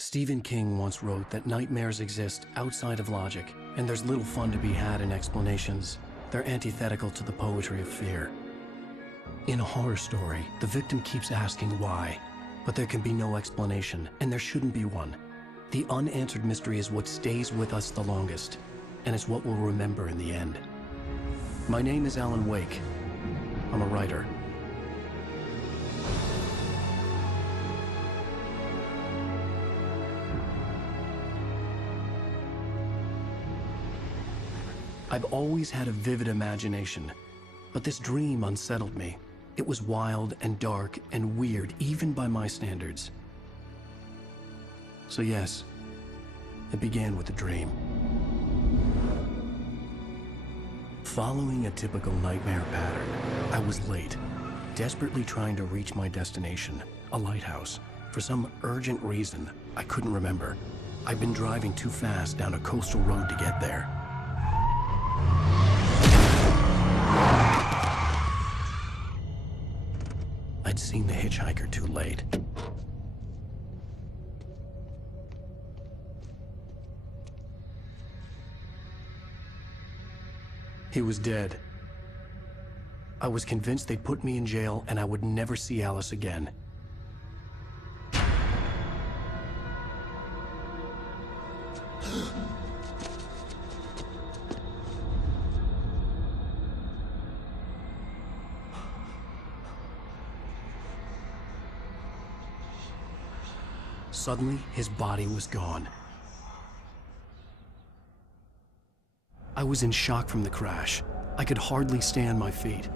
Stephen King once wrote that nightmares exist outside of logic, and there's little fun to be had in explanations. They're antithetical to the poetry of fear. In a horror story, the victim keeps asking why, but there can be no explanation, and there shouldn't be one. The unanswered mystery is what stays with us the longest, and it's what we'll remember in the end. My name is Alan Wake. I'm a writer. I've always had a vivid imagination, but this dream unsettled me. It was wild and dark and weird, even by my standards. So yes, it began with a dream. Following a typical nightmare pattern, I was late, desperately trying to reach my destination, a lighthouse. For some urgent reason, I couldn't remember. I'd been driving too fast down a coastal road to get there. I'd seen the hitchhiker too late. He was dead. I was convinced they'd put me in jail and I would never see Alice again. Suddenly, his body was gone. I was in shock from the crash. I could hardly stay on my feet.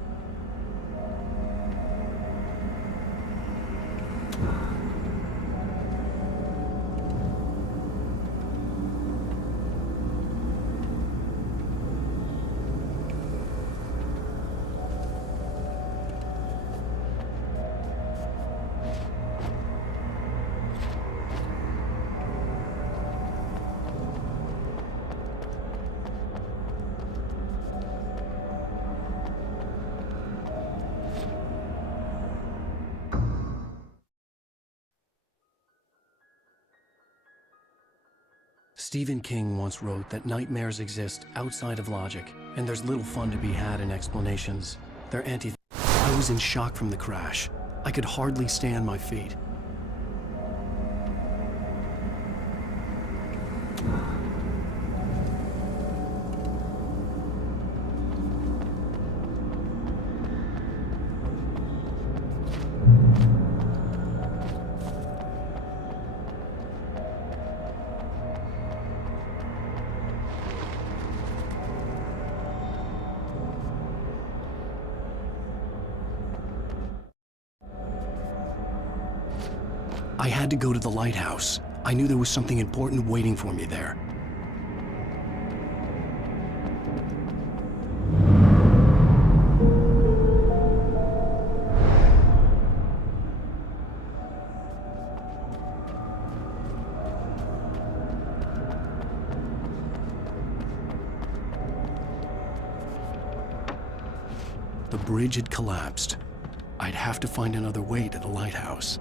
Stephen King once wrote that nightmares exist outside of logic, and there's little fun to be had in explanations. They're I was in shock from the crash. I could hardly stay on my feet. I had to go to the lighthouse. I knew there was something important waiting for me there. The bridge had collapsed. I'd have to find another way to the lighthouse.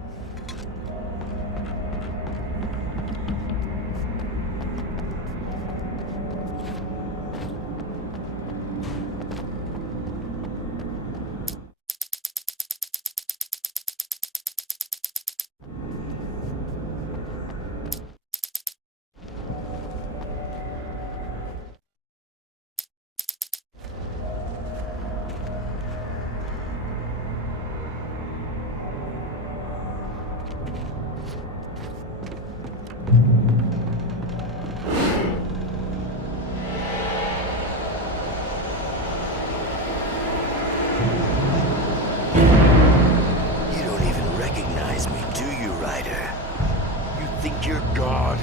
You're God.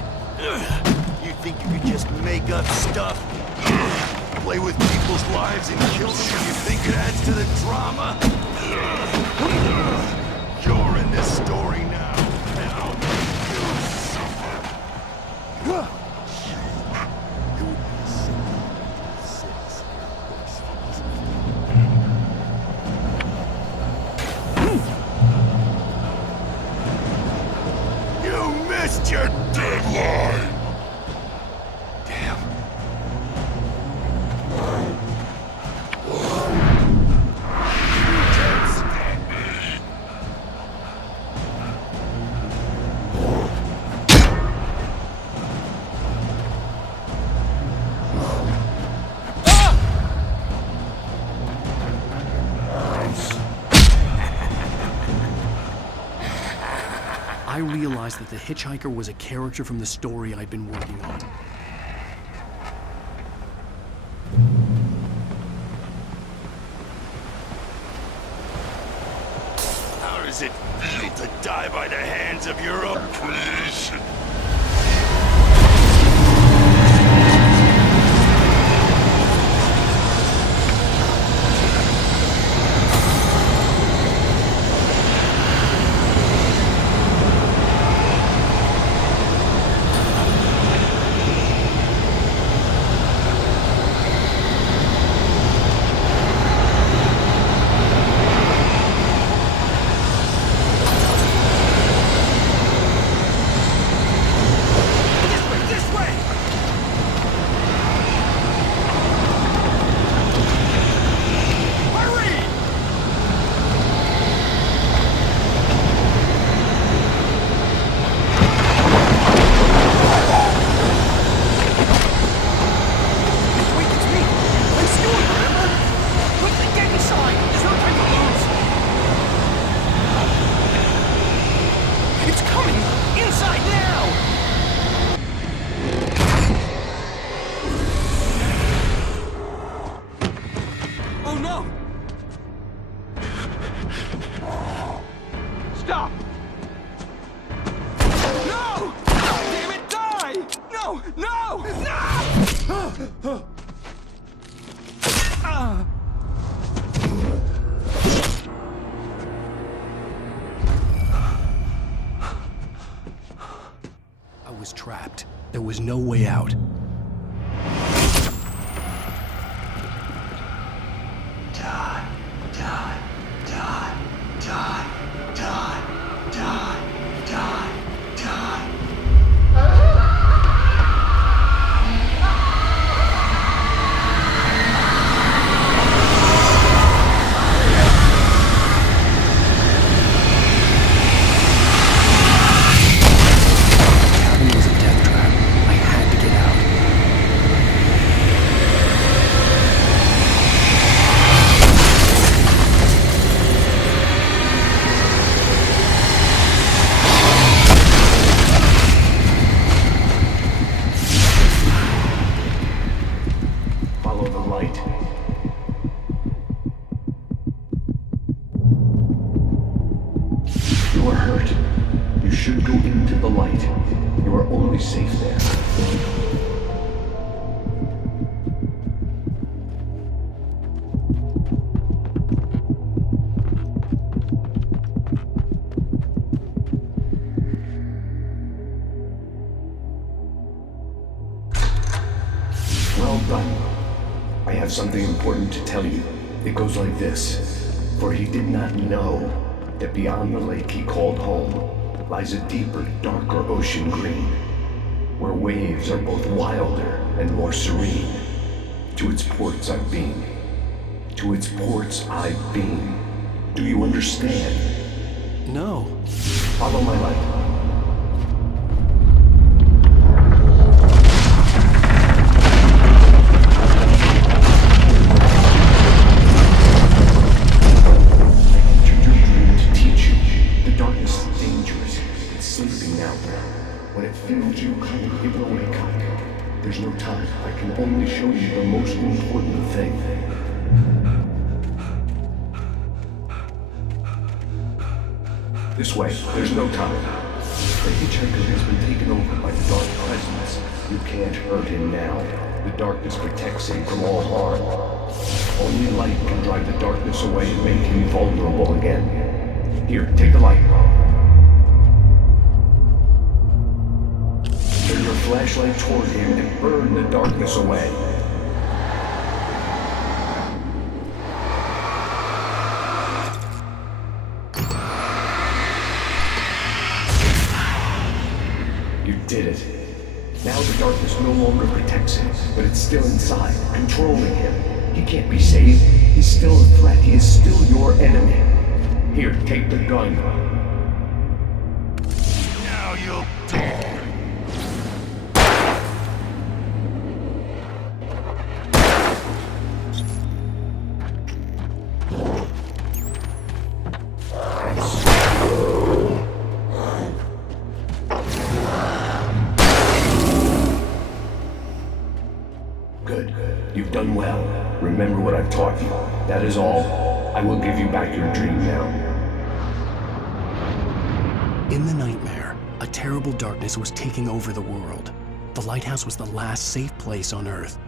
You think you could just make up stuff? Play with people's lives and kill them? You think it adds to the drama? You're in this story now, and I'll make you suffer. You missed your deadline! Damn. You can't stop me! I realized that the hitchhiker was a character from the story I'd been working on. How does it feel to die by the hands of your own creation? Stop! No! Damn it, die! No! No! No! I was trapped. There was no way out. Die, die, die, die, die, die, die, die. The cabin was a death trap. I had to get out. Follow the light. You are hurt. You should go into the light. You are only safe there. Well done. I have something important to tell you. It goes like this. For he did not know that beyond the lake he called home lies a deeper, darker ocean green, where waves are both wilder and more serene. To its ports I've been. To its ports I've been. Do you understand? No. Follow my light. When it feels you, kind of give it a wake up. There's no time. I can only show you the most important thing. This way. There's no time. The hitchhiker has been taken over by the dark presence. You can't hurt him now. The darkness protects him from all harm. Only light can drive the darkness away and make him vulnerable again. Here, take the light. Turn your flashlight toward him and burn the darkness away. You did it. Now the darkness no longer protects him, but it's still inside, controlling him. He can't be saved. He's still a threat. He is still your enemy. Here, take the gun. Now you'll die. Good. You've done well. Remember what I've taught you. That is all. I will give you back your dream now. In the nightmare, a terrible darkness was taking over the world. The lighthouse was the last safe place on Earth.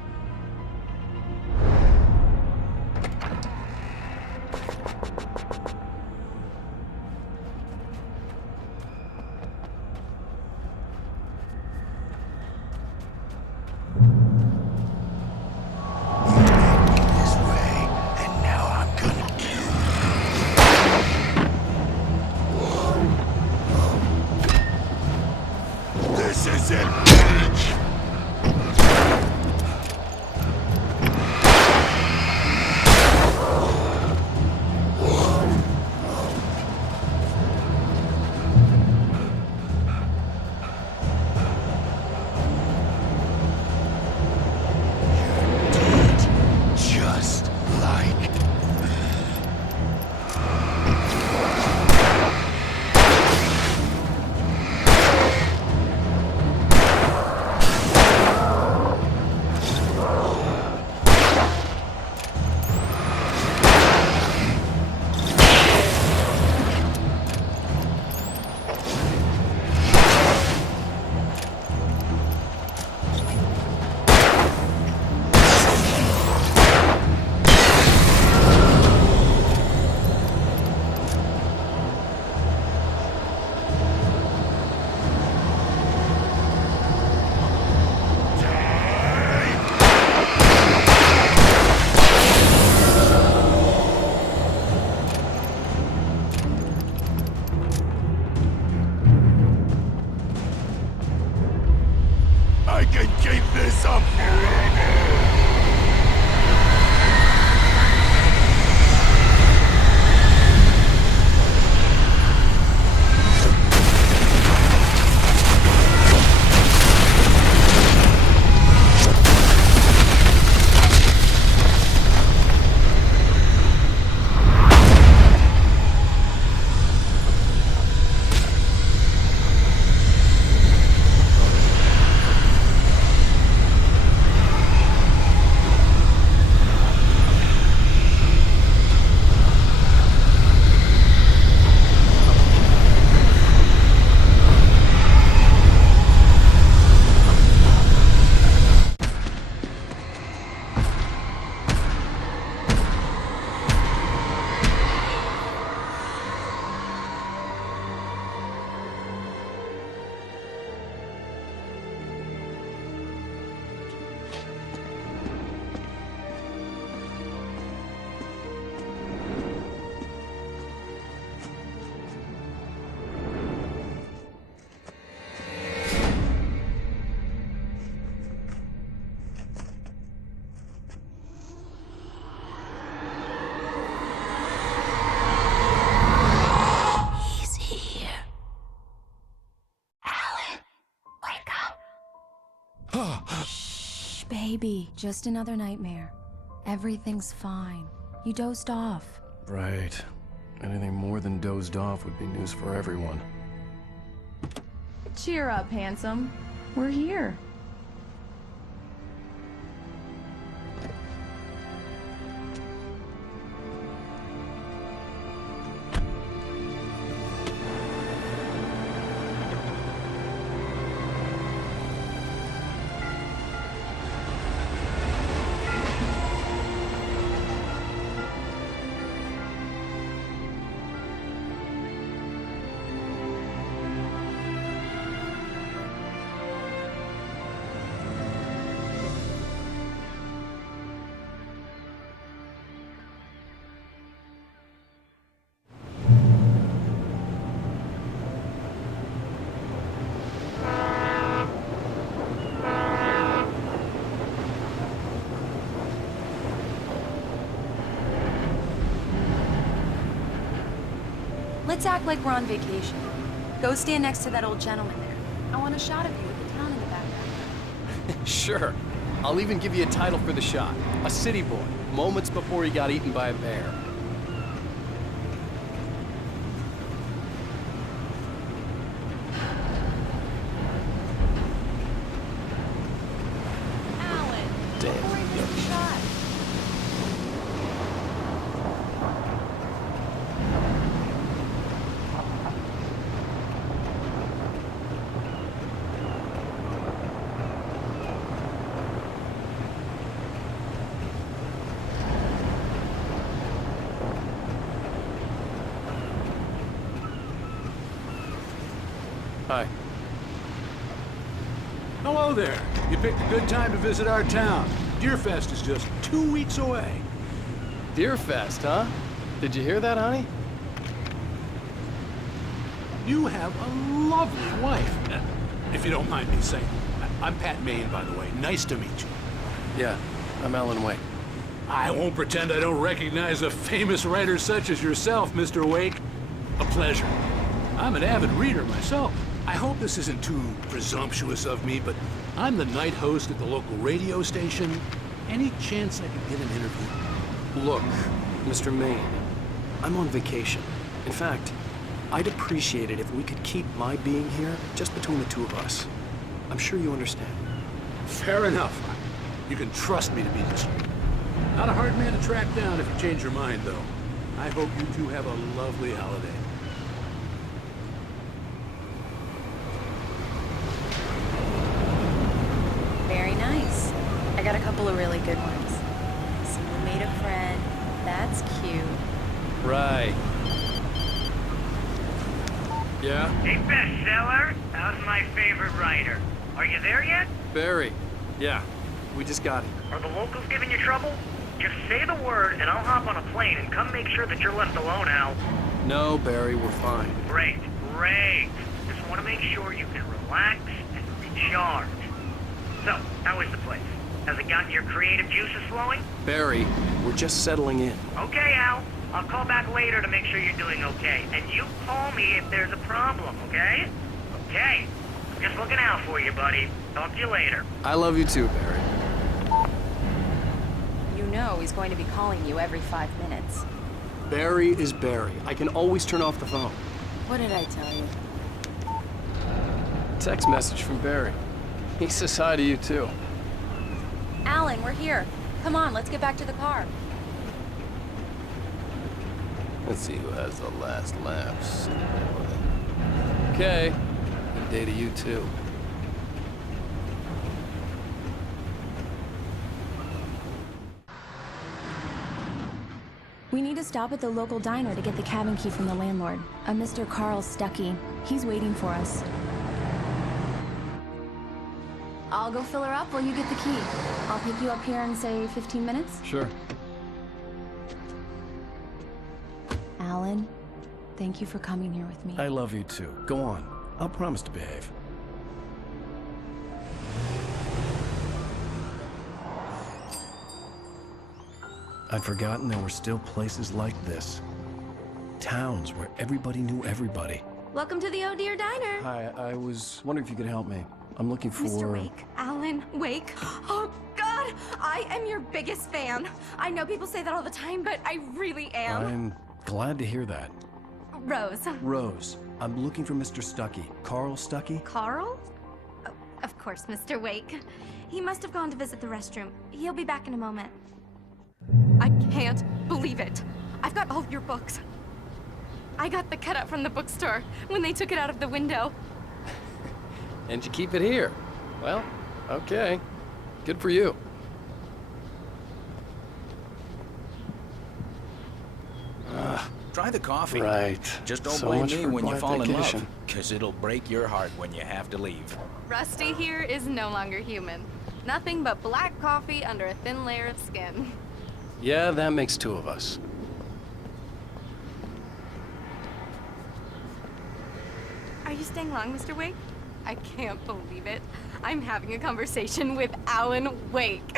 This way, and now I'm gonna kill you. This is it, bitch! Just like I can keep this up forever! He's here. Alan, wake up. Shh, baby. Just another nightmare. Everything's fine. You dozed off. Right. Anything more than dozed off would be news for everyone. Cheer up, handsome. We're here. Let's act like we're on vacation. Go stand next to that old gentleman there. I want a shot of you with the town in the background. Sure. I'll even give you a title for the shot. A city boy, moments before he got eaten by a bear. Alan, before he gets the shot. Hi. Hello there. You picked a good time to visit our town. Deerfest is just 2 weeks away. Deerfest, huh? Did you hear that, honey? You have a lovely wife. If you don't mind me saying. I'm Pat Maine, by the way. Nice to meet you. Yeah, I'm Alan Wake. I won't pretend I don't recognize a famous writer such as yourself, Mr. Wake. A pleasure. I'm an avid reader myself. I hope this isn't too presumptuous of me, but I'm the night host at the local radio station. Any chance I could get an interview? Look, Mr. Maine, I'm on vacation. In fact, I'd appreciate it if we could keep my being here just between the two of us. I'm sure you understand. Fair enough. You can trust me to be discreet. Not a hard man to track down if you change your mind, though. I hope you two have a lovely holiday. Very nice. I got a couple of really good ones. So you made a friend. That's cute. Right. Yeah? Hey, bestseller, how's my favorite writer? Are you there yet? Barry. Yeah, we just got here. Are the locals giving you trouble? Just say the word and I'll hop on a plane and come make sure that you're left alone, Al. No, Barry, we're fine. Great, great. Just want to make sure you can relax and recharge. So, how is the place? Has it gotten your creative juices flowing? Barry, we're just settling in. Okay, Al. I'll call back later to make sure you're doing okay. And you call me if there's a problem, okay? Okay. I'm just looking out for you, buddy. Talk to you later. I love you too, Barry. You know he's going to be calling you every 5 minutes. Barry is Barry. I can always turn off the phone. What did I tell you? Text message from Barry. He says hi to you too. Alan, we're here. Come on, let's get back to the car. Let's see who has the last laugh. Okay. Good day to you too. We need to stop at the local diner to get the cabin key from the landlord, a Mr. Carl Stuckey. He's waiting for us. I'll go fill her up while you get the key. I'll pick you up here in, say, 15 minutes? Sure. Alan, thank you for coming here with me. I love you too. Go on. I'll promise to behave. I'd forgotten there were still places like this. Towns where everybody knew everybody. Welcome to the Oh Dear Diner. Hi, I was wondering if you could help me. I'm looking for... Mr. Wake. Alan Wake. Oh, God! I am your biggest fan. I know people say that all the time, but I really am. I'm glad to hear that. Rose. Rose, I'm looking for Mr. Stuckey. Carl Stuckey? Carl? Oh, of course, Mr. Wake. He must have gone to visit the restroom. He'll be back in a moment. I can't believe it. I've got all your books. I got the cutout from the bookstore when they took it out of the window. And you keep it here. Well, okay. Good for you. Try the coffee. Right. Just don't So blame much me for when you quiet fall in vacation. love, because it'll break your heart when you have to leave. Rusty here is no longer human. Nothing but black coffee under a thin layer of skin. Yeah, that makes two of us. Are you staying long, Mr. Wake? I can't believe it. I'm having a conversation with Alan Wake.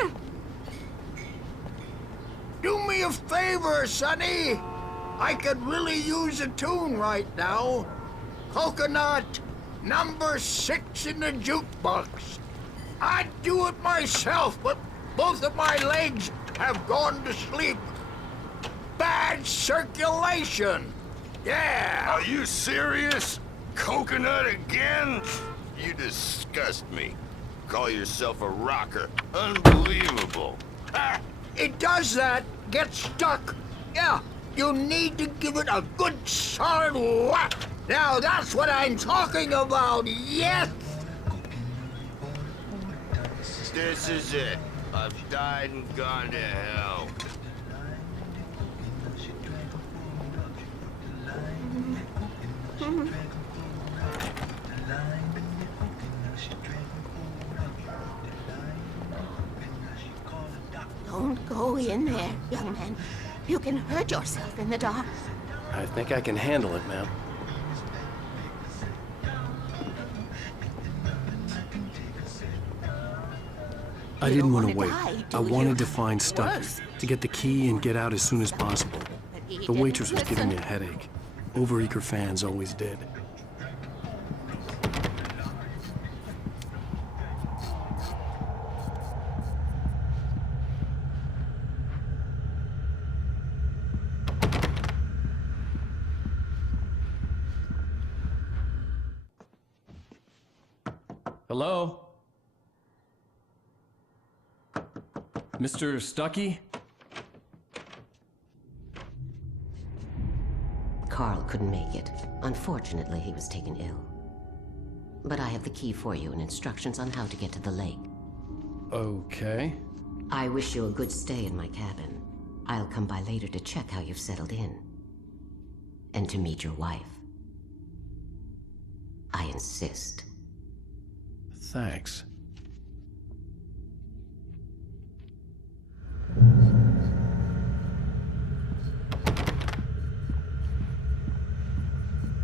Do me a favor, Sonny! I could really use a tune right now. Coconut, number 6 in the jukebox. I'd do it myself, but both of my legs have gone to sleep. Bad circulation. Yeah. Are you serious? Coconut again? You disgust me. Call yourself a rocker. Unbelievable. Ah, it does that. Get stuck. Yeah, you need to give it a good solid whack. Now that's what I'm talking about, yes! This is it. I've died and gone to hell. Don't go in there, young man. You can hurt yourself in the dark. I think I can handle it, ma'am. I didn't want to wait. I wanted to find Stucky, to get the key and get out as soon as possible. The waitress was giving me a headache. Overeager fans always did. Hello? Mr. Stucky? Carl couldn't make it. Unfortunately, he was taken ill. But I have the key for you and instructions on how to get to the lake. Okay. I wish you a good stay in my cabin. I'll come by later to check how you've settled in. And to meet your wife. I insist. Thanks.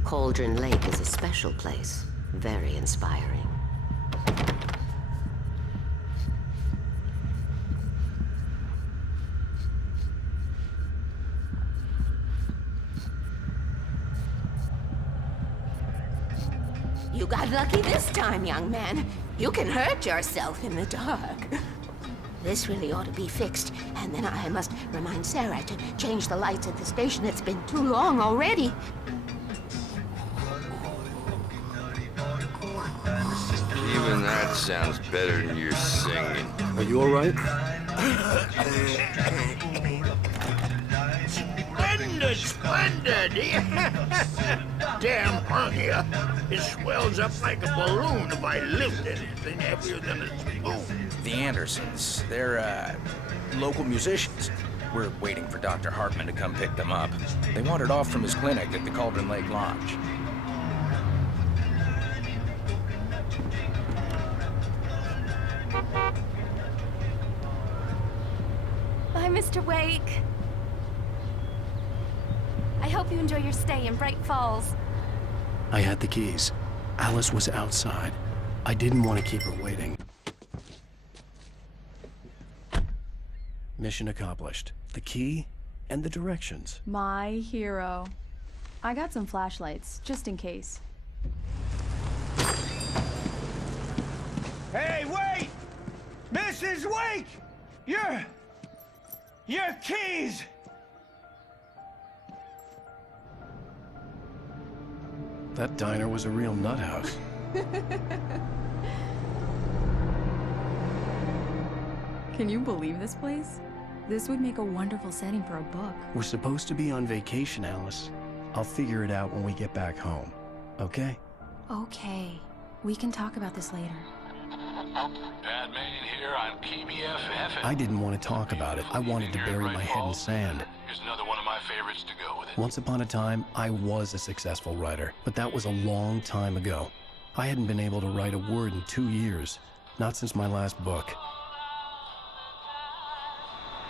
Cauldron Lake is a special place. Very inspiring. You got lucky this time, young man. You can hurt yourself in the dark. This really ought to be fixed, and then I must remind Sarah to change the lights at the station. It's been too long already. Even that sounds better than your singing. Are you all right? Splendid! Damn hernia. It swells up like a balloon if I lift anything heavier than a spoon. The Andersons, they're, local musicians. We're waiting for Dr. Hartman to come pick them up. They wandered off from his clinic at the Cauldron Lake Lodge. Bye, Mr. Wake. I hope you enjoy your stay in Bright Falls. I had the keys. Alice was outside. I didn't want to keep her waiting. Mission accomplished. The key and the directions. My hero. I got some flashlights, just in case. Hey, wait! Mrs. Wake! Your keys! That diner was a real nut house. Can you believe this place? This would make a wonderful setting for a book. We're supposed to be on vacation, Alice. I'll figure it out when we get back home. Okay? Okay. We can talk about this later. Pat Main here on KBFF. I didn't want to talk about it. I wanted to bury my head in sand. Here's another one of my favorites to go with it. Once upon a time, I was a successful writer, but that was a long time ago. I hadn't been able to write a word in 2 years, not since my last book.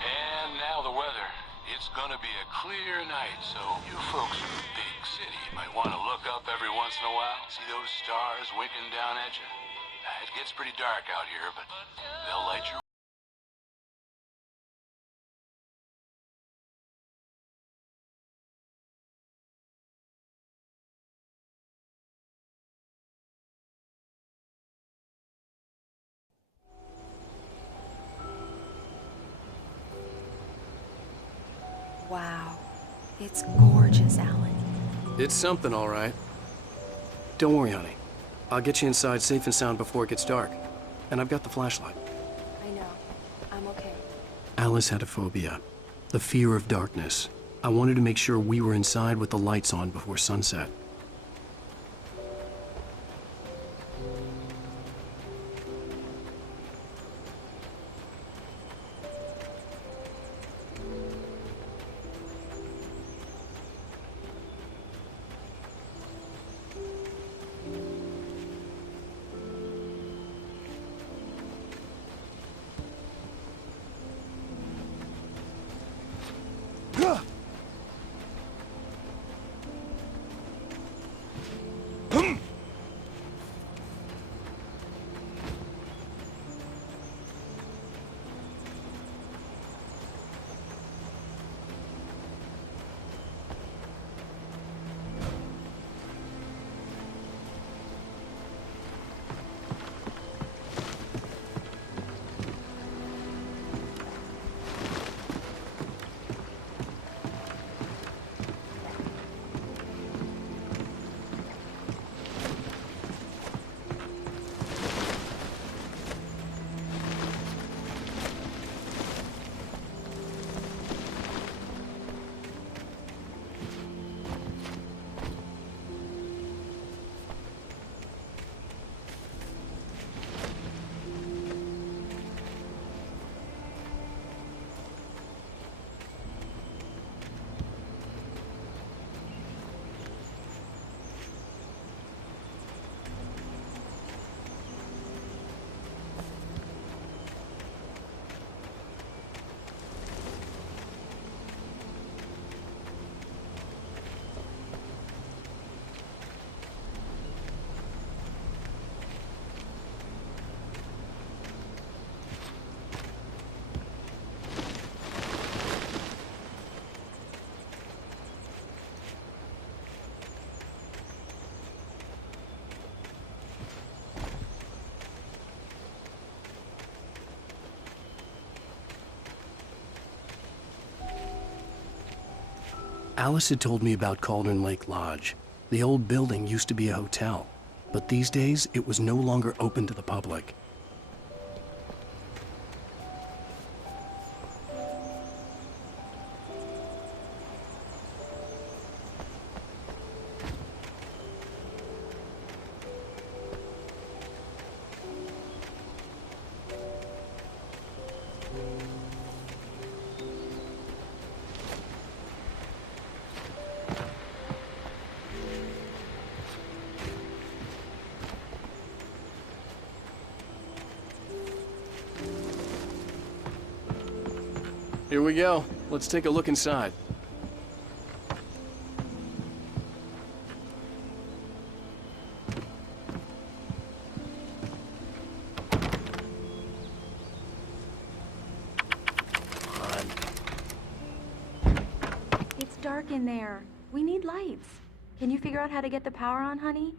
And now the weather. It's gonna be a clear night, so you folks in the big city might want to look up every once in a while, see those stars winking down at you. It gets pretty dark out here, but they'll light your Wow. It's gorgeous, Alan. It's something, all right. Don't worry, honey. I'll get you inside safe and sound before it gets dark. And I've got the flashlight. I know. I'm okay. Alice had a phobia. The fear of darkness. I wanted to make sure we were inside with the lights on before sunset. Alice had told me about Cauldron Lake Lodge. The old building used to be a hotel, but these days it was no longer open to the public. Here we go. Let's take a look inside. It's dark in there. We need lights. Can you figure out how to get the power on, honey?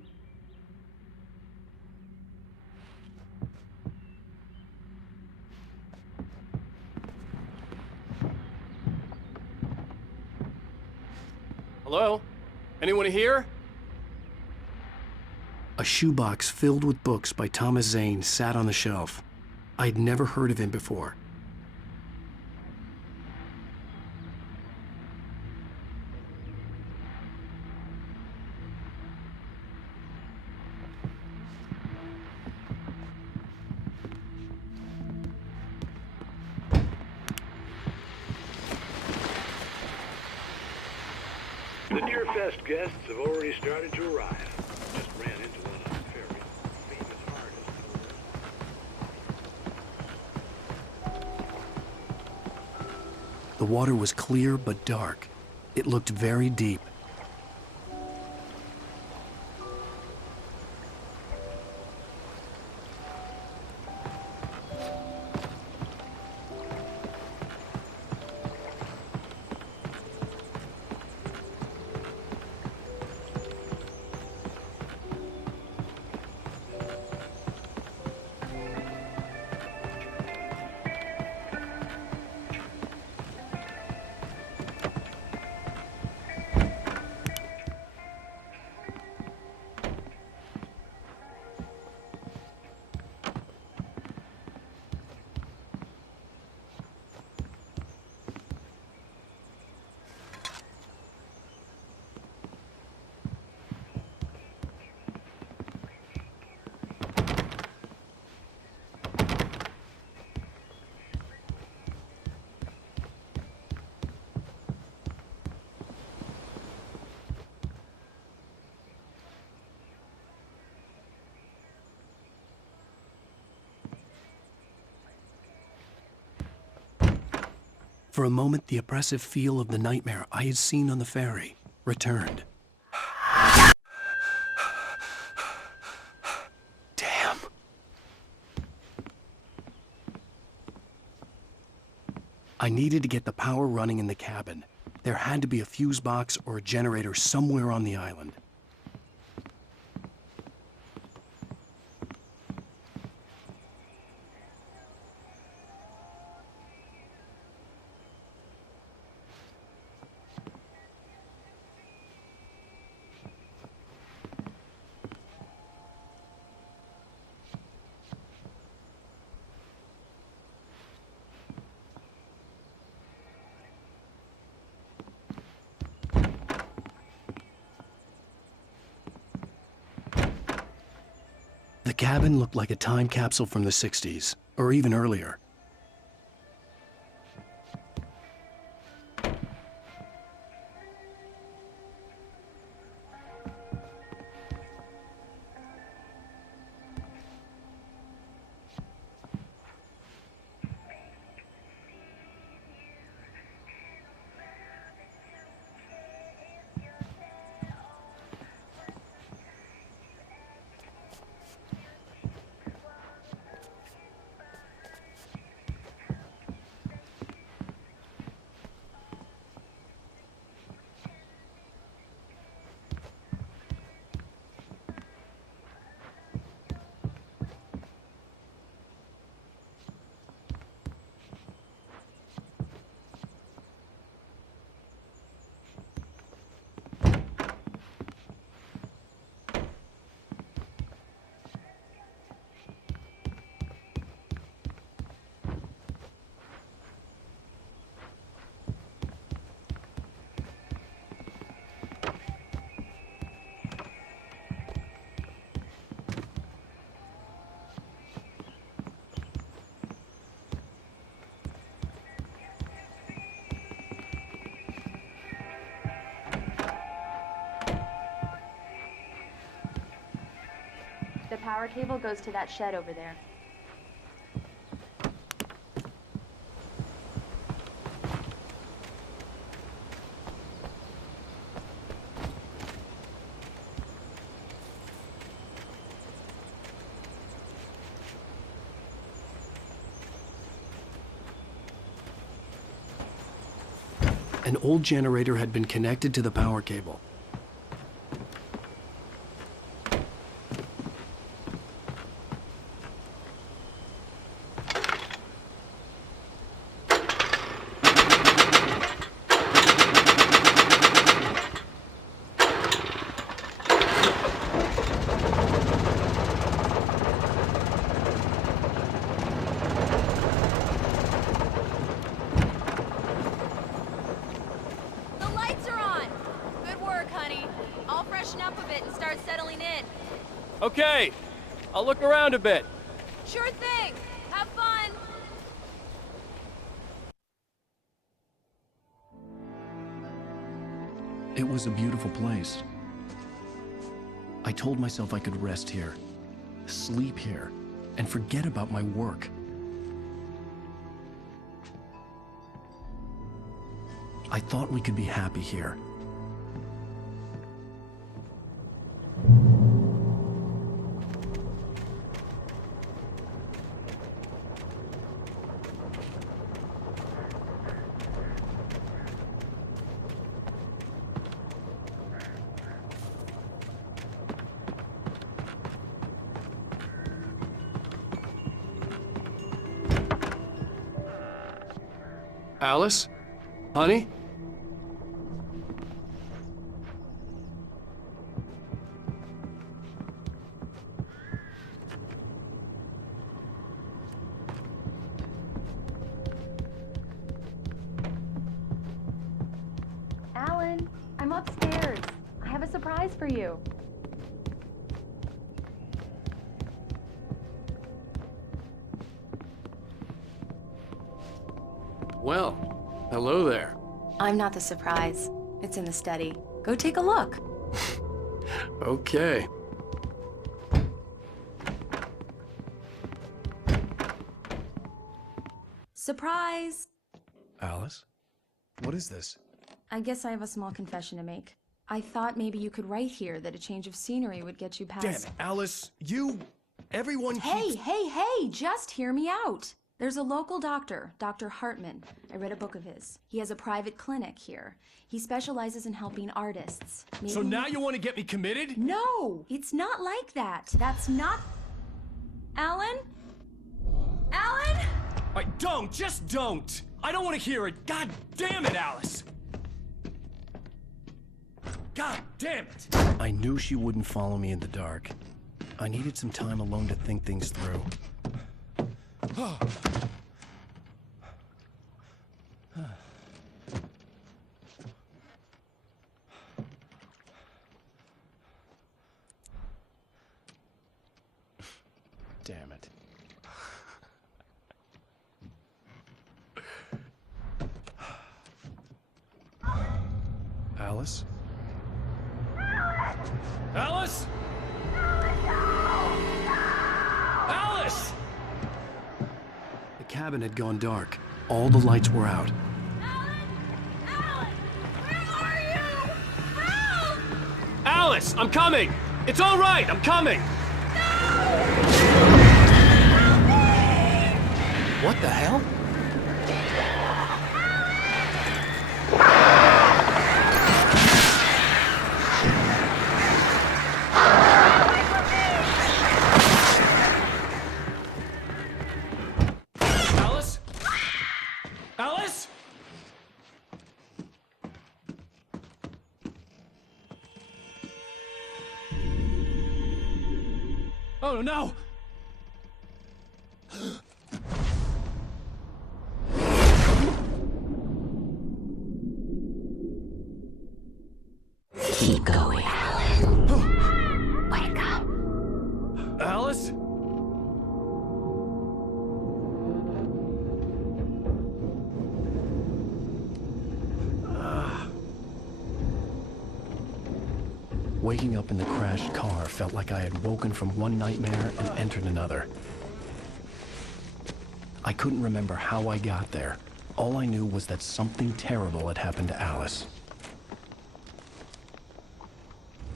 Hello? Anyone here? A shoebox filled with books by Thomas Zane sat on the shelf. I'd never heard of him before. The Deerfest guests have already started to arrive. Just ran into one on the ferry. Famous artist. The water was clear but dark. It looked very deep. For a moment, the oppressive feel of the nightmare I had seen on the ferry returned. Damn. I needed to get the power running in the cabin. There had to be a fuse box or a generator somewhere on the island. The cabin looked like a time capsule from the 60s, or even earlier. The power cable goes to that shed over there. An old generator had been connected to the power cable. Okay, I'll look around a bit. Sure thing. Have fun. It was a beautiful place. I told myself I could rest here, sleep here, and forget about my work. I thought we could be happy here. Alice? Honey? Alan, I'm upstairs. I have a surprise for you. Well, hello there. I'm not the surprise. It's in the study. Go take a look. Okay. Surprise! Alice? What is this? I guess I have a small confession to make. I thought maybe you could write here that a change of scenery would get you past... Damn it, Alice, everyone keeps... Hey, just hear me out. There's a local doctor, Dr. Hartman. I read a book of his. He has a private clinic here. He specializes in helping artists. Maybe... So now you want to get me committed? No, it's not like that. That's not... Alan? Alan? Just don't! I don't want to hear it! God damn it, Alice! God damn it! I knew she wouldn't follow me in the dark. I needed some time alone to think things through. Damn it. Alice? Alice? Alice! The cabin had gone dark. All the lights were out. Alice, I'm coming! It's all right, I'm coming! What the hell? Alice? Alice? Oh no! Keep going, Alan. Wake up. Alice? Waking up in the crashed car felt like I had woken from one nightmare and entered another. I couldn't remember how I got there. All I knew was that something terrible had happened to Alice.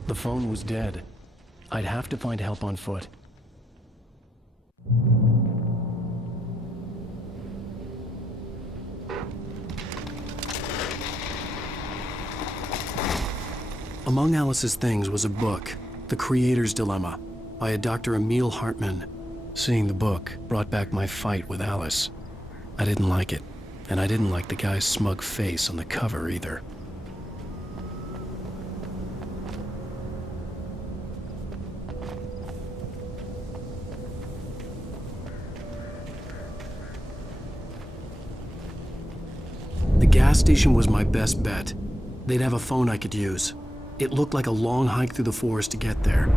The phone was dead. I'd have to find help on foot. Among Alice's things was a book, The Creator's Dilemma, by a Dr. Emil Hartman. Seeing the book brought back my fight with Alice. I didn't like it, and I didn't like the guy's smug face on the cover either. The gas station was my best bet. They'd have a phone I could use. It looked like a long hike through the forest to get there.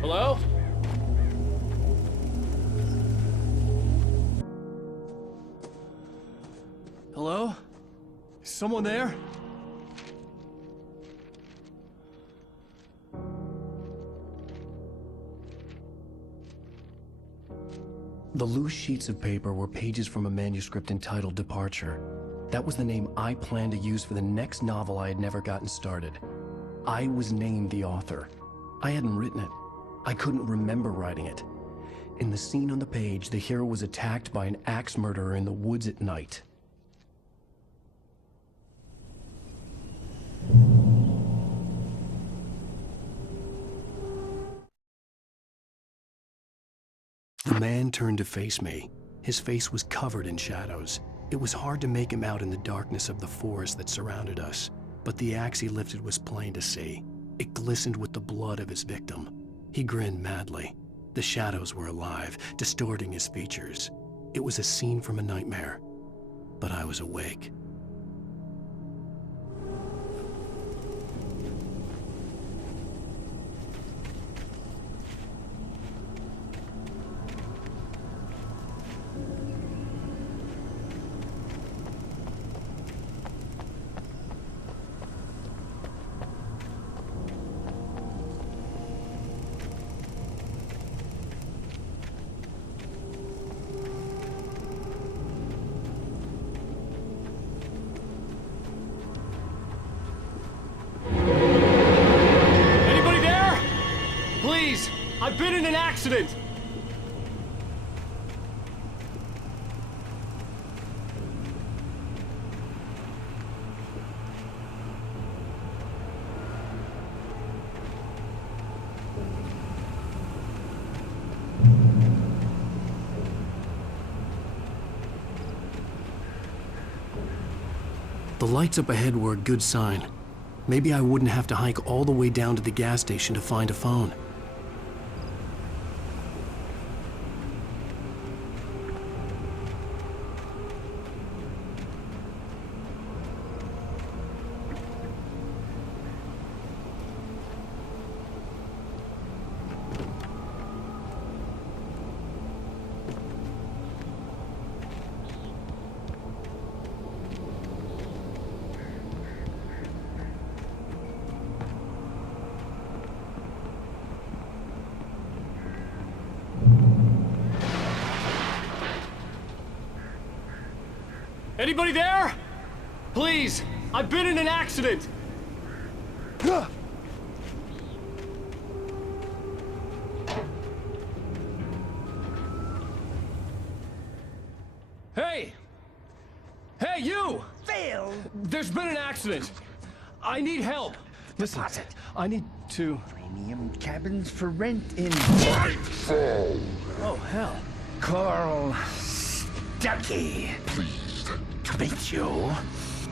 Hello? Hello? Is someone there? The loose sheets of paper were pages from a manuscript entitled Departure. That was the name I planned to use for the next novel I had never gotten started. I was named the author. I hadn't written it. I couldn't remember writing it. In the scene on the page, the hero was attacked by an axe murderer in the woods at night. The man turned to face me. His face was covered in shadows. It was hard to make him out in the darkness of the forest that surrounded us, but the axe he lifted was plain to see. It glistened with the blood of his victim. He grinned madly. The shadows were alive, distorting his features. It was a scene from a nightmare, but I was awake. Anybody there? Please, I've been in an accident. The lights up ahead were a good sign. Maybe I wouldn't have to hike all the way down to the gas station to find a phone. Anybody there? Please, I've been in an accident. Hey! Hey, you! Phil! There's been an accident. I need help. Listen, I need to... Premium cabins for rent in... Nightfall! Oh, hell. Carl Stuckey. Pleased To meet you.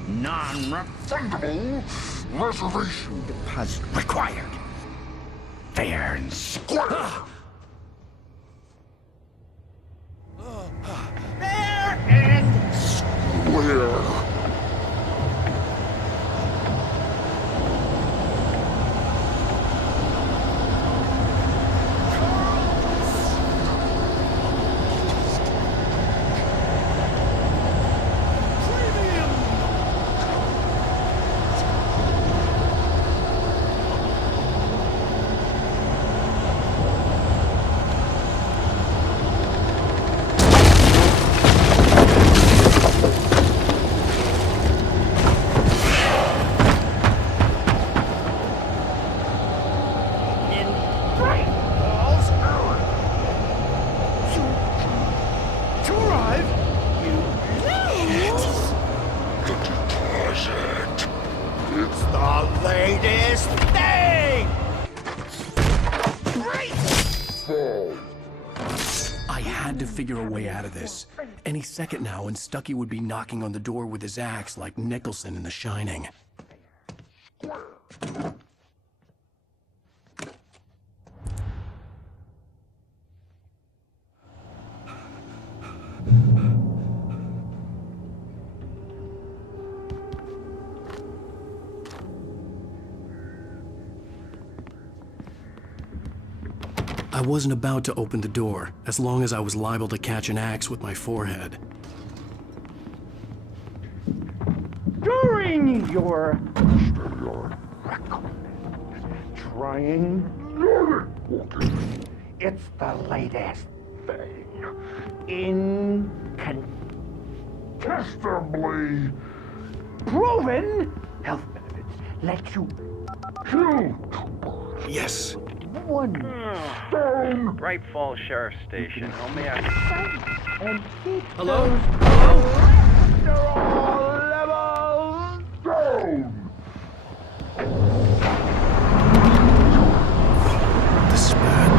Non-refundable reservation deposit required. Fair and square. Fair and square. Figure a way out of this. Any second now, and Stuckey would be knocking on the door with his axe like Nicholson in The Shining. I wasn't about to open the door, as long as I was liable to catch an axe with my forehead. During your trying, it's the latest thing. Incontestably proven health benefits let you kill. Yes. One stone. Bright Falls Sheriff Station. How may I... And keep Hello? those cholesterol levels down. The spat.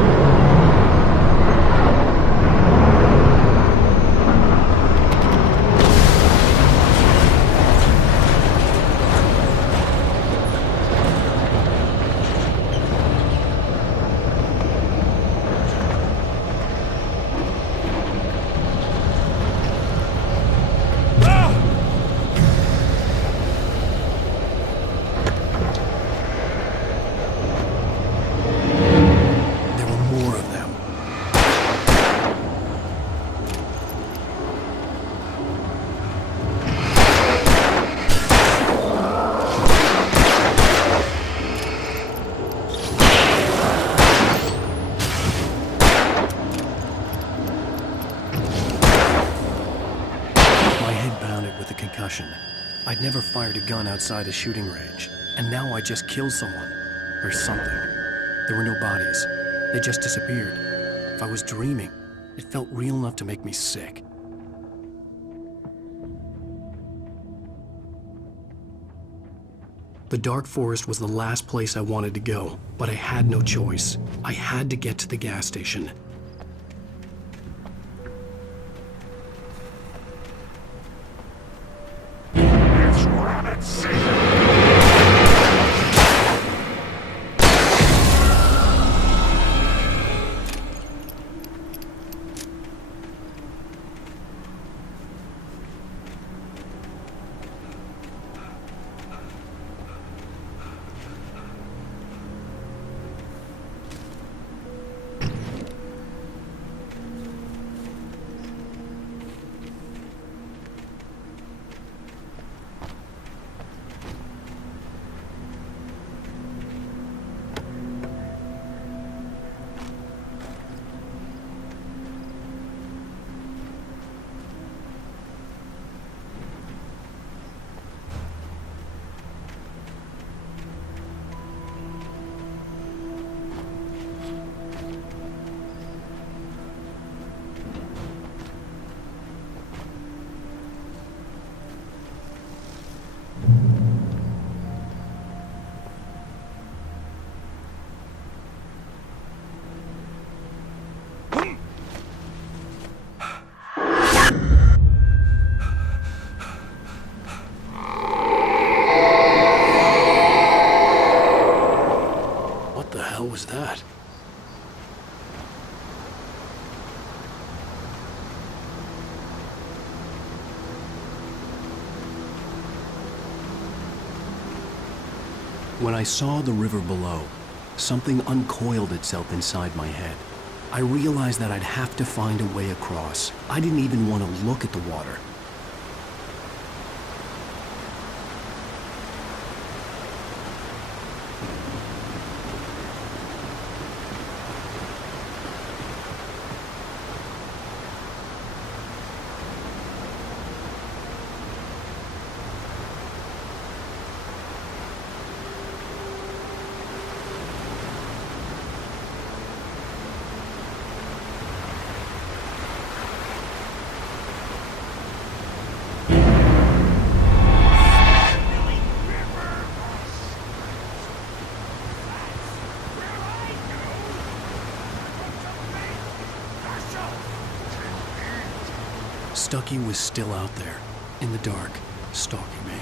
head bounded with a concussion. I'd never fired a gun outside a shooting range, and now I just killed someone. Or something. There were no bodies. They just disappeared. If I was dreaming, it felt real enough to make me sick. The dark forest was the last place I wanted to go, but I had no choice. I had to get to the gas station. It's rabbit season! What was that? When I saw the river below, something uncoiled itself inside my head. I realized that I'd have to find a way across. I didn't even want to look at the water. Stucky was still out there, in the dark, stalking me.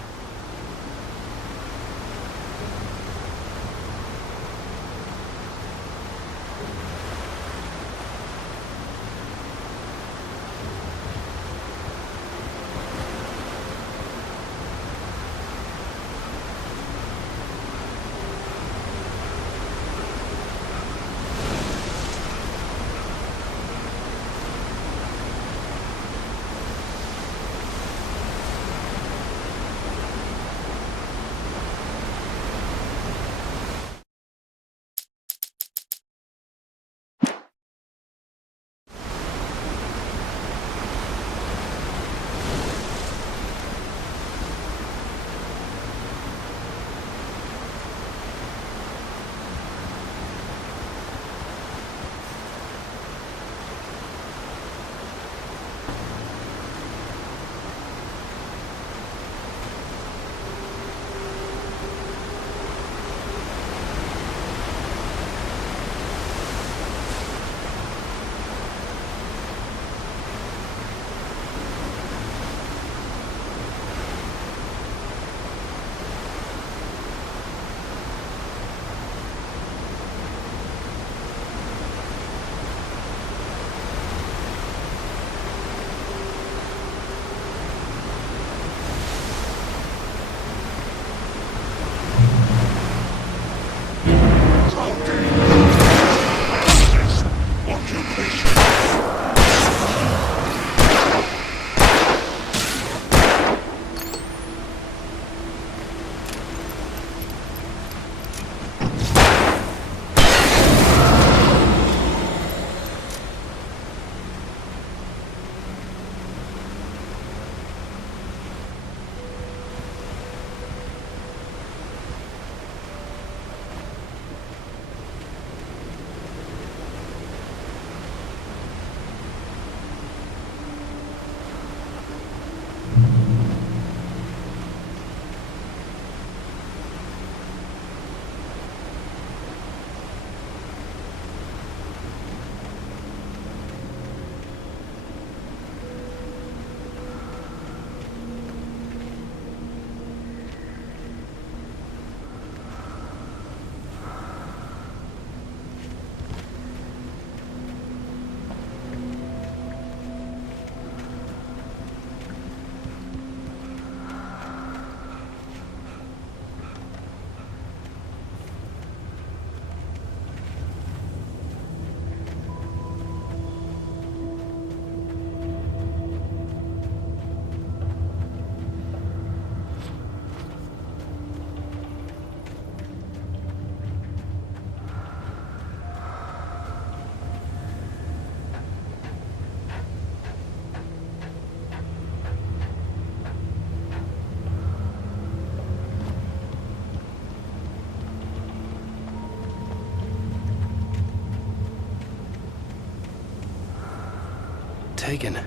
taken.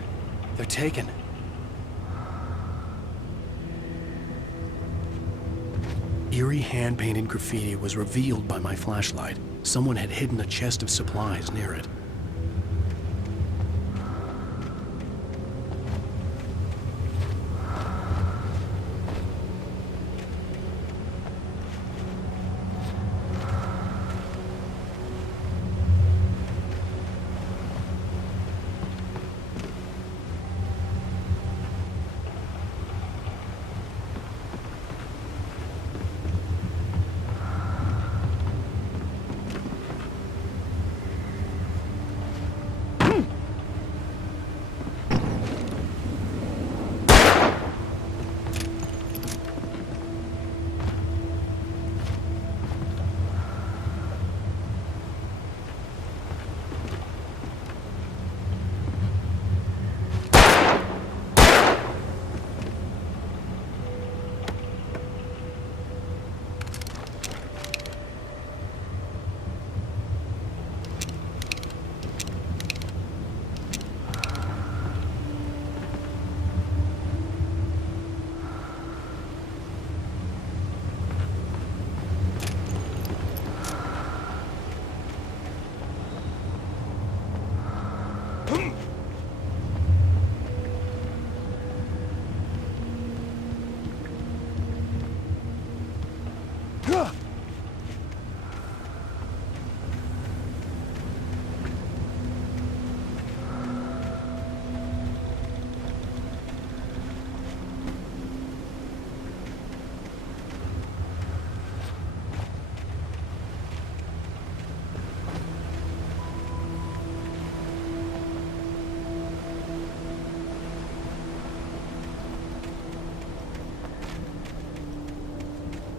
They're taken. Eerie hand-painted graffiti was revealed by my flashlight. Someone had hidden a chest of supplies near it.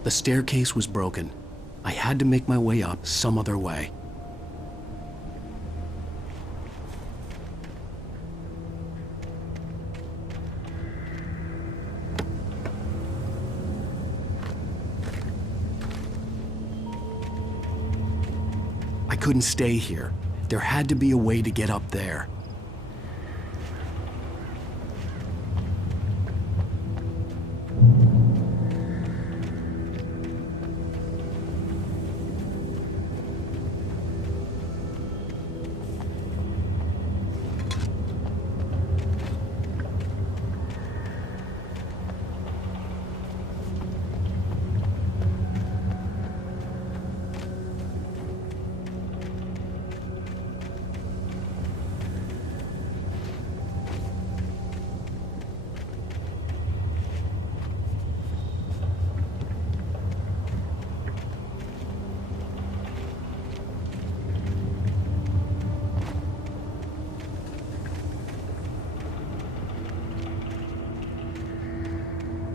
The staircase was broken. I had to make my way up some other way. I couldn't stay here. There had to be a way to get up there.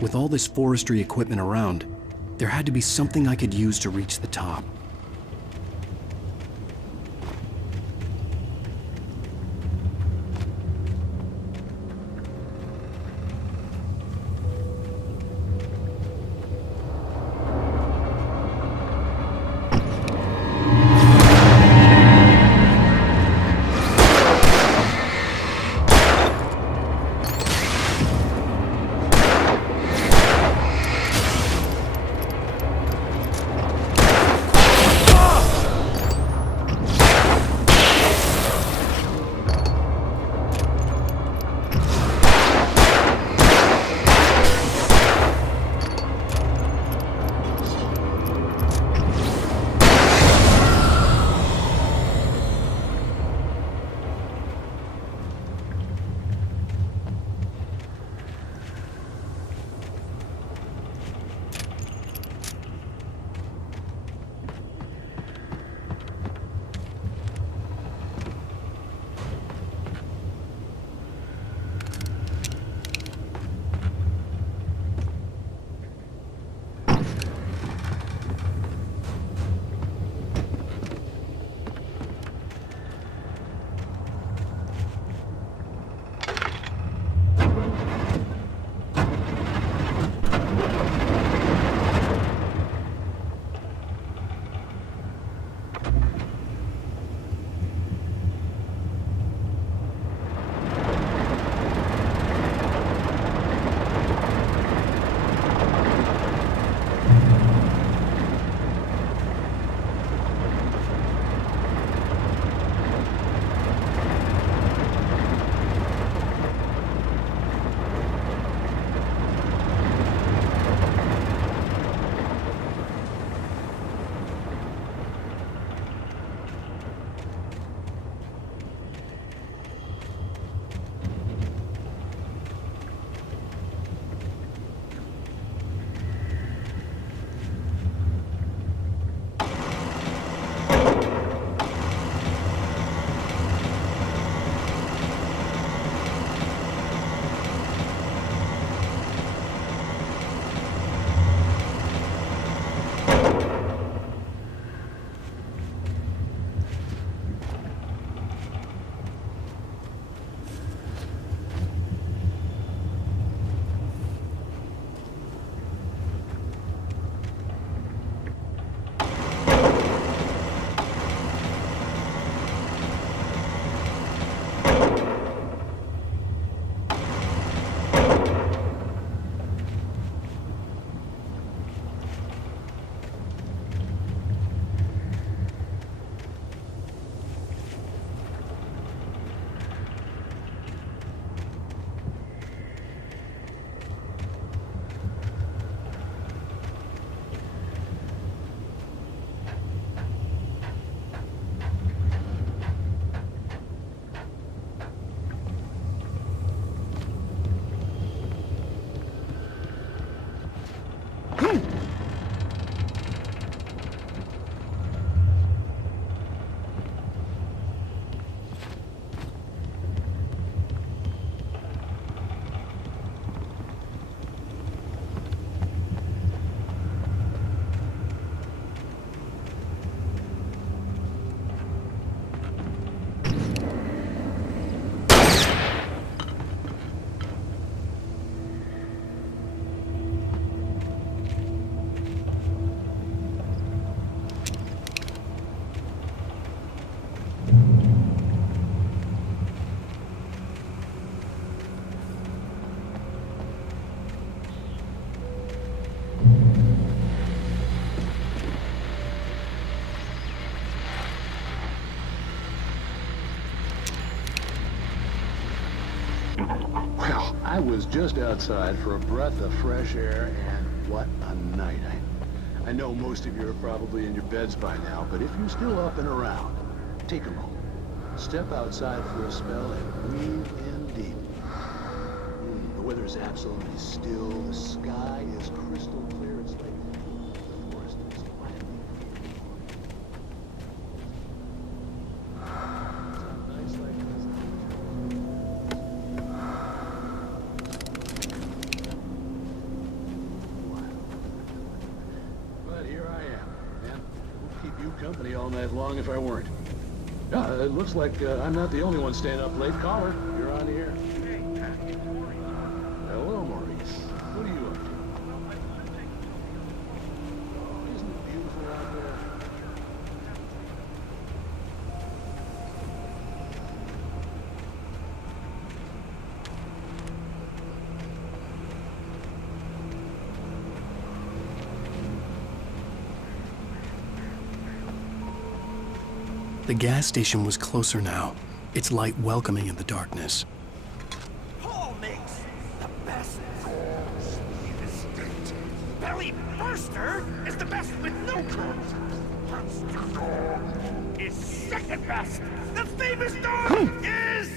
With all this forestry equipment around, there had to be something I could use to reach the top. Well, I was just outside for a breath of fresh air, and what a night. I know most of you are probably in your beds by now, but if you're still up and around, take a moment. Step outside for a spell and breathe in deep. The weather is absolutely still. The sky is crystal clear. It's like the forest is quietly nice like this. But here I am, and I'll keep you company all night long if I weren't. Yeah, it looks like I'm not the only one staying up late. Caller, you're on the air. Hello, Maurice. What are you up to? Oh, isn't it beautiful out there? The gas station was closer now, its light welcoming in the darkness. Paul makes the best calls in the state. Belly Burster is the best with no calls. Monster Dog is second best. The famous dog is...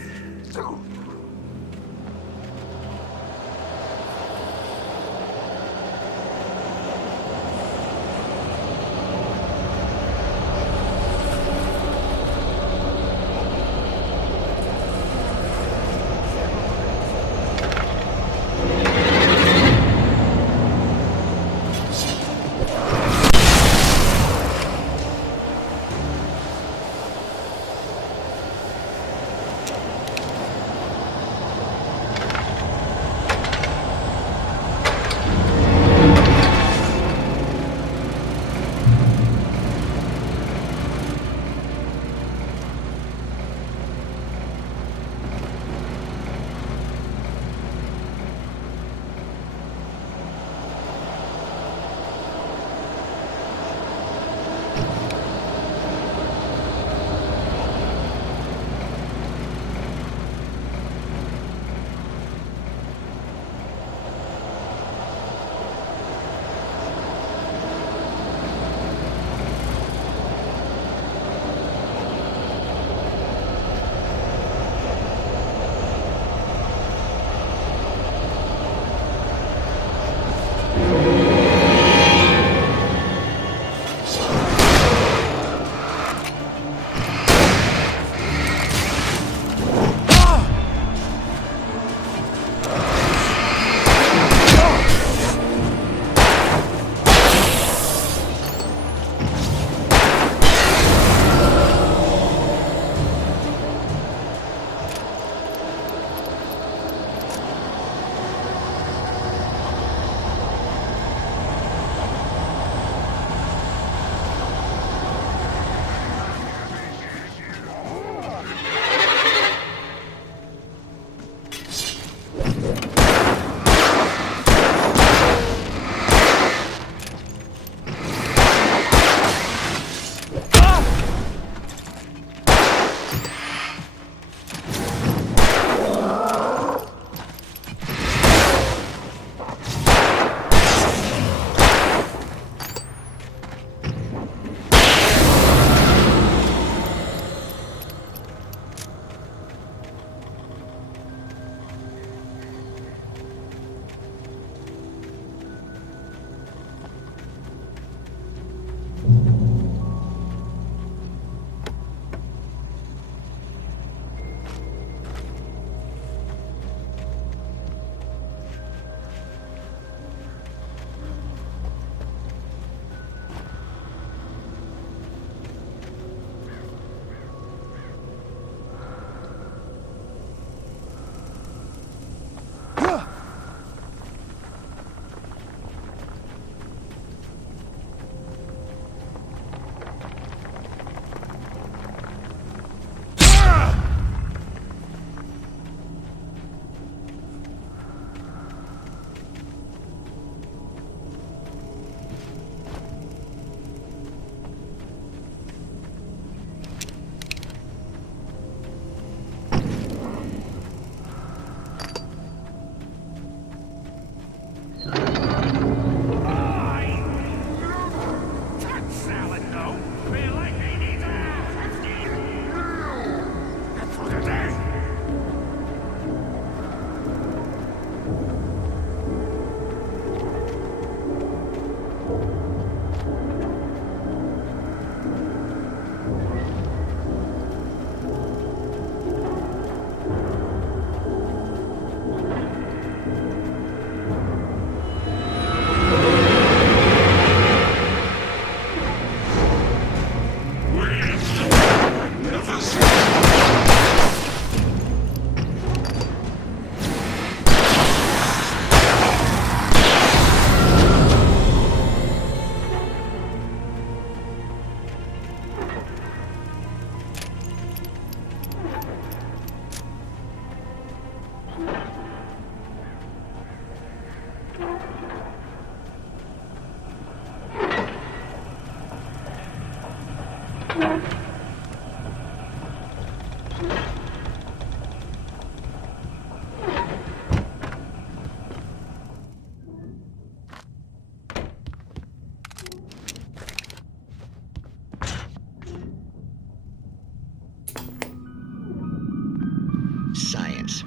Science.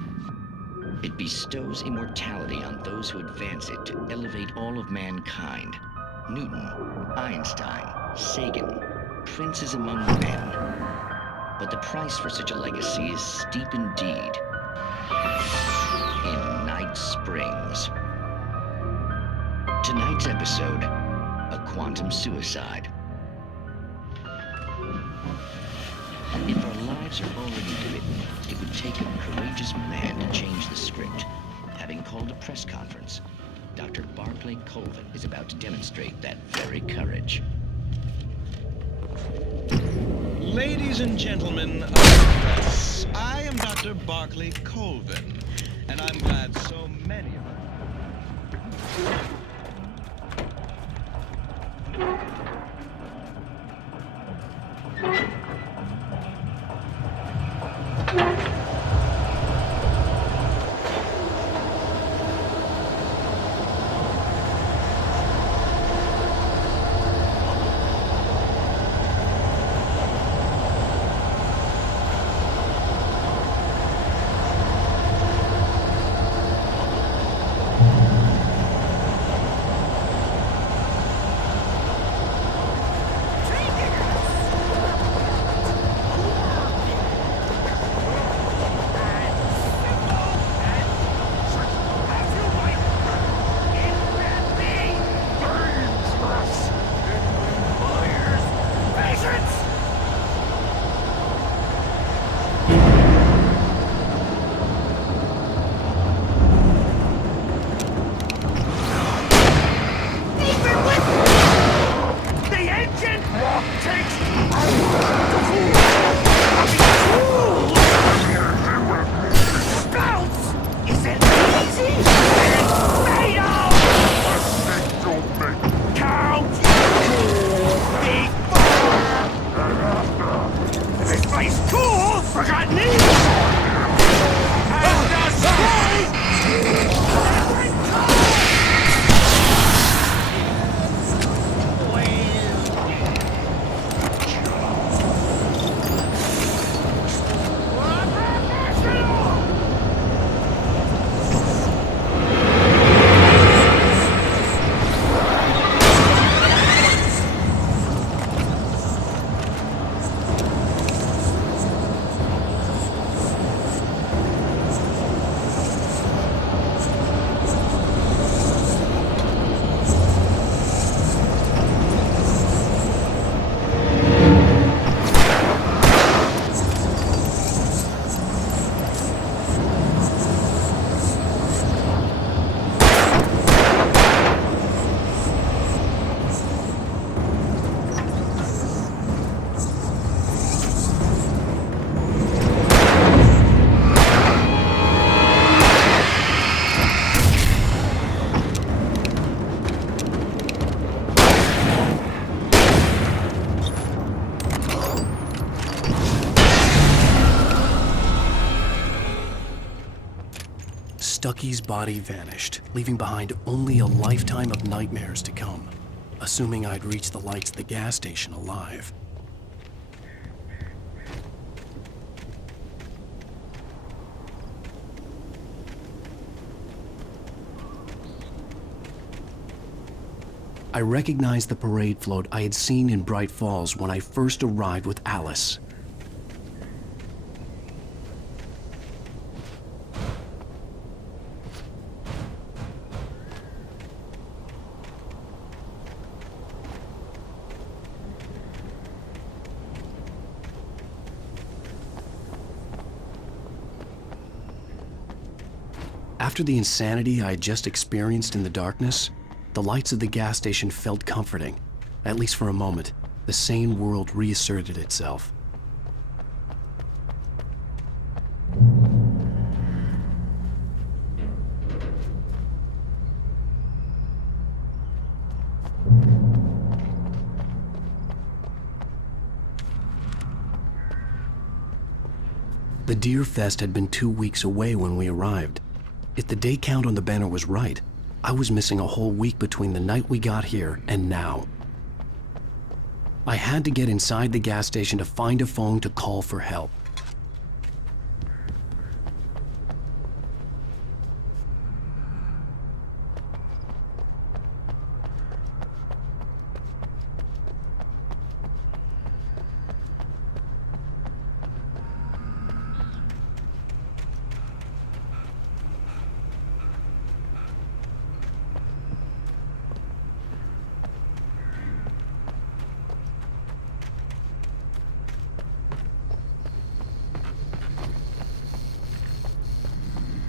It bestows immortality on those who advance it to elevate all of mankind. Newton, Einstein, Sagan, princes among men. But the price for such a legacy is steep indeed. In Night Springs. Tonight's episode, a quantum suicide. If our lives are already written, it would take a courageous man to change the script. Having called a press conference, Dr. Barclay Colvin is about to demonstrate that very courage. Ladies and gentlemen of the press, I am Dr. Barclay Colvin, and I'm glad so many of you... Stucky's body vanished, leaving behind only a lifetime of nightmares to come, assuming I'd reached the lights at the gas station alive. I recognized the parade float I had seen in Bright Falls when I first arrived with Alice. After the insanity I had just experienced in the darkness, the lights of the gas station felt comforting. At least for a moment, the sane world reasserted itself. " The Deer Fest had been 2 weeks away when we arrived. If the day count on the banner was right, I was missing a whole week between the night we got here and now. I had to get inside the gas station to find a phone to call for help.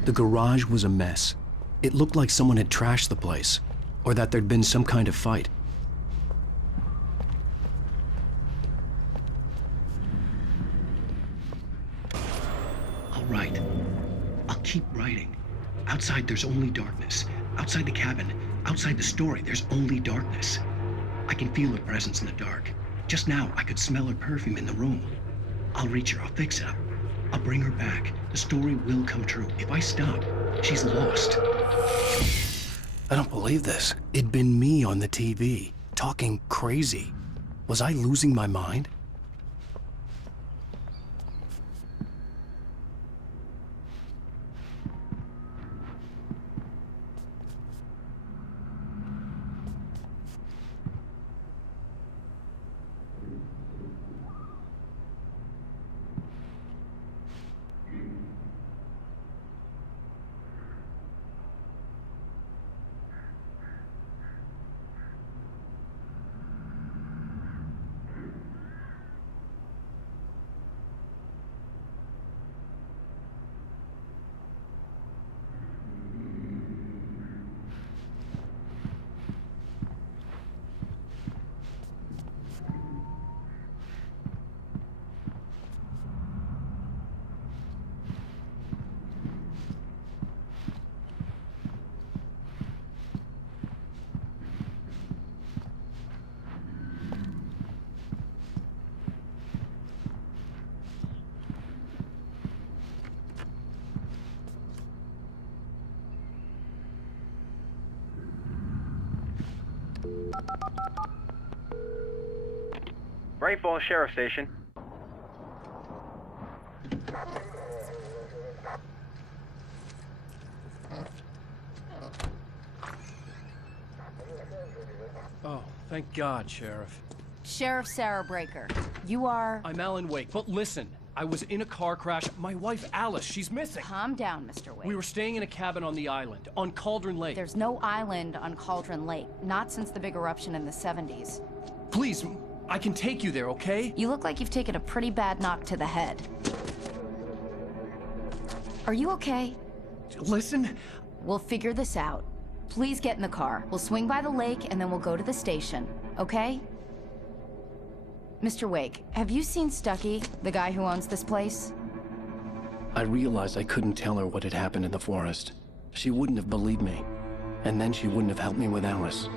The garage was a mess. It looked like someone had trashed the place, or that there'd been some kind of fight. All right. I'll keep writing. Outside, there's only darkness. Outside the cabin, outside the story, there's only darkness. I can feel her presence in the dark. Just now, I could smell her perfume in the room. I'll reach her. I'll fix it up. I'll bring her back. The story will come true. If I stop, she's lost. I don't believe this. It'd been me on the TV, talking crazy. Was I losing my mind? Bright Falls Sheriff Station. Oh, thank God, Sheriff. Sheriff Sarah Breaker, you are... I'm Alan Wake, but listen. I was in a car crash. My wife, Alice, she's missing. Calm down, Mr. Wake. We were staying in a cabin on the island, on Cauldron Lake. There's no island on Cauldron Lake, not since the big eruption in the 70s. Please, I can take you there, okay? You look like you've taken a pretty bad knock to the head. Are you okay? Listen. We'll figure this out. Please get in the car. We'll swing by the lake and then we'll go to the station, okay? Mr. Wake, have you seen Stucky, the guy who owns this place? I realized I couldn't tell her what had happened in the forest. She wouldn't have believed me. And then she wouldn't have helped me with Alice.